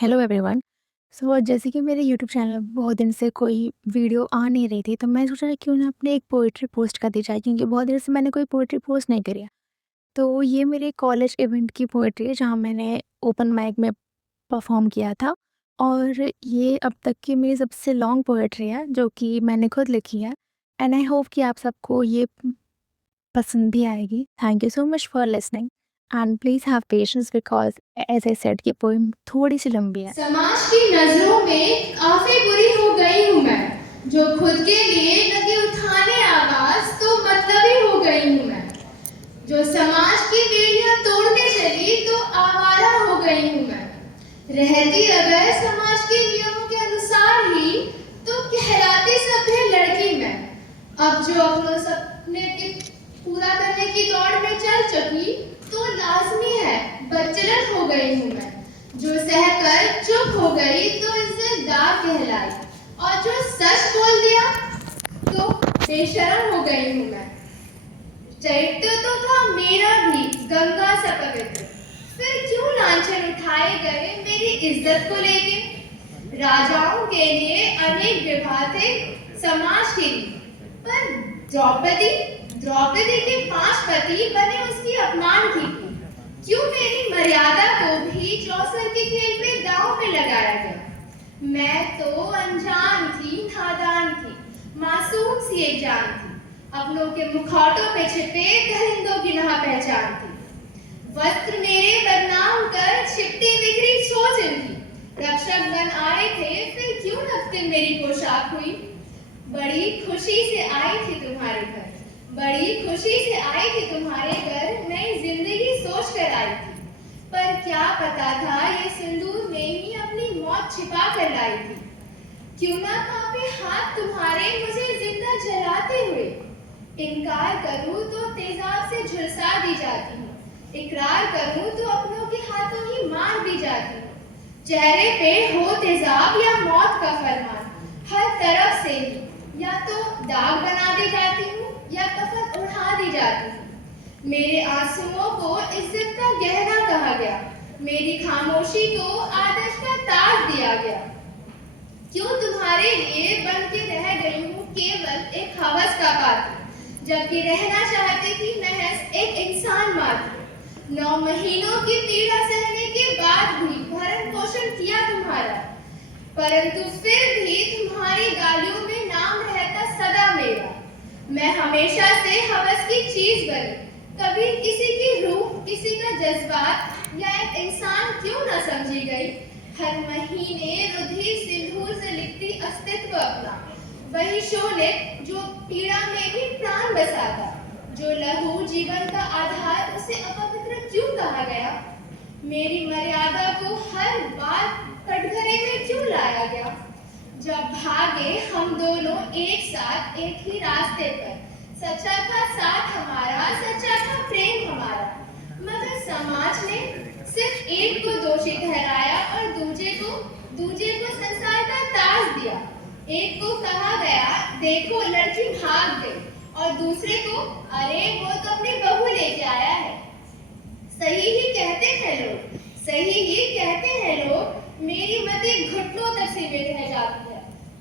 Hello everyone. सो जैसे कि मेरे यूट्यूब चैनल में बहुत दिन से कोई वीडियो आ नहीं रही थी, तो मैं सोचा क्यों ना अपने एक पोइट्री पोस्ट कर दी जाए, क्योंकि बहुत देर से मैंने कोई पोइट्री पोस्ट नहीं करी है। तो ये मेरे कॉलेज इवेंट की पोइट्री है, जहाँ मैंने ओपन माइक में परफॉर्म किया था। और ये अब तक की मेरी सबसे लॉन्ग पोइट्री है, जो कि मैंने खुद लिखी है। एंड आई होप कि आप सबको ये पसंद भी आएगी। Thank you so much for listening and please have patience, because as I said कि पोइम थोड़ी सी लंबी है। समाज की नजरों में काफी बुरी हो गई हूँ मैं, जो खुद के लिए लगी उठाने आवाज तो मतलबी हो गई हूँ मैं, जो समाज की बेड़ियां तोड़ने चली तो आवारा हो गई हूँ मैं। रहती अगर समाज के नियमों के अनुसार ही तो कहलाती सभ्य लड़की मैं। अब जो अपने सपने के पूरा करने की दौड़ में चल चुकी तो लाजमी है बदचलन हो गई हूँ मैं। जो सहकर चुप हो गई तो इज्जतदार कहलाई, और जो सच बोल दिया तो बेशरम हो गई हूँ मैं। चरित्र तो था मेरा भी गंगा सा पवित्र, फिर क्यों लांछन उठाए गए मेरी इज्जत को लेके। राजाओं के लिए अनेक विवाह थे समाज के लिए, पर द्रौपदी द्रौपदी के 5 पति बने उसकी अपमान की। क्यों मेरी मर्यादा को भी चौसर के खेल में दांव पे लगाया गया। मैं तो अनजान थी, नादान थी, मासूम सी एक जान थी, अपनों के मुखौटों पे छिपे दरिंदों की ना पहचान थी। वस्त्र मेरे बदनाम कर छिपती बिखरी सोच थी, रक्षक बन आए थे फिर क्यों रखते मेरी पोशाक हुई। बड़ी खुशी से आई थी तुम्हारे घर, बड़ी खुशी से आई थी तुम्हारे घर, नई जिंदगी सोच कर आई थी, पर क्या पता था ये सिंदूर में ही अपनी मौत छिपा कर लाई थी। क्यों ना कांपे हाथ तुम्हारे मुझे जिंदा जलाते हुए, इनकार करूं तो तेजाब से झुलसा दी जाती हूँ, इकरार करूं तो अपनों के हाथों ही मार दी जाती हूँ। चेहरे पे हो तेजाब या मौत का फरमान, हर तरफ से ही या तो दाग बना दी जाती हूँ या कफन उड़ा दी जाती हूँ। मेरे आंसुओं को इज्जत का गहना कहा गया, मेरी खामोशी को आदर्श का ताज दिया गया। क्यों तुम्हारे लिए बन के रह गई हूँ केवल एक हवस का पात्र, जबकि रहना चाहती थी महज एक इंसान मात्र। 9 महीनों की पीड़ा सहने के बाद भी भरण पोषण किया तुम्हारा, परंतु फिर भी तुम्हारी गालियों में नाम रहता सदा मेरा। मैं हमेशा से हवस की चीज बनी, कभी किसी की रूह, किसी का जज्बात या एक इंसान क्यों न समझी गई। हर महीने रुधिर सिंदूर से लिखती अस्तित्व अपना, वही शोले जो पीड़ा में भी प्राण बसाता, जो लहू जीवन का आधार, उसे अपवित्र क्यों कहा गया। मेरी मर्यादा को हर बार कटघरे में क्यों लाया गया। जब भागे हम दोनों एक साथ एक ही रास्ते पर, सच्चा था साथ हमारा, सच्चा था प्रेम हमारा, मगर समाज ने सिर्फ एक को दोषी ठहराया और दूजे को संसार का ताज दिया। एक को कहा गया देखो लड़की भाग गई, और दूसरे को अरे वो तो अपनी बहू लेके आया है। सही ही कहते हैं लोग, सही ही कहते हैं लोग, मेरी मति घुटनों तक सीमित रह जाती है।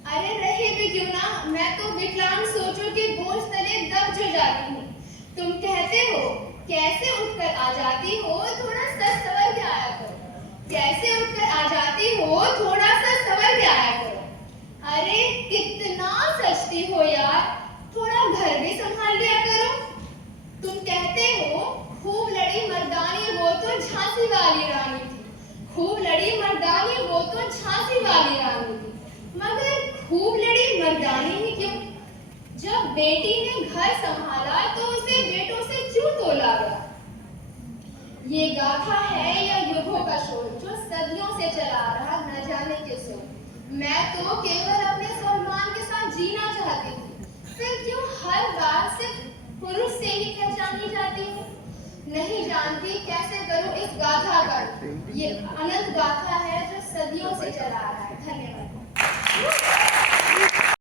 अरे रहे भी क्यों ना, मैं तो विकलांग सोचों के बोझ तले दब जो जाती हूँ। तुम कहते हो कैसे उठकर आ जाती हो, थोड़ा सच सवर के आया करो। कैसे उठकर आ जाती हो, थोड़ा सा सवर के आया करो। अरे कितना सचती हो यार, थोड़ा घर भी संभाल लिया करो। तुम कहते हो खूब लड़ी मर्दानी वो तो झांसी वाली रानी थी, खूब लड़ी मर्दानी वो तो झांसी वाली रानी थी, मगर खूब लड़ी मर्दानी ही क्यों। जब बेटी ने घर संभाला तो उसे बेटों से क्यों तोला गया। ये गाथा है या युगों का शोर, जो सदियों से चला रहा न जाने किसों। मैं तो केवल अपने स्वाभिमान के साथ जीना चाहती थी, फिर क्यों हर बार सिर्फ पुरुष से ही पहचानी जाती हूँ। नहीं जानती कैसे करूँ इस गाथा का, ये अनंत गाथा है जो सदियों से चला आ रहा है। धन्यवाद।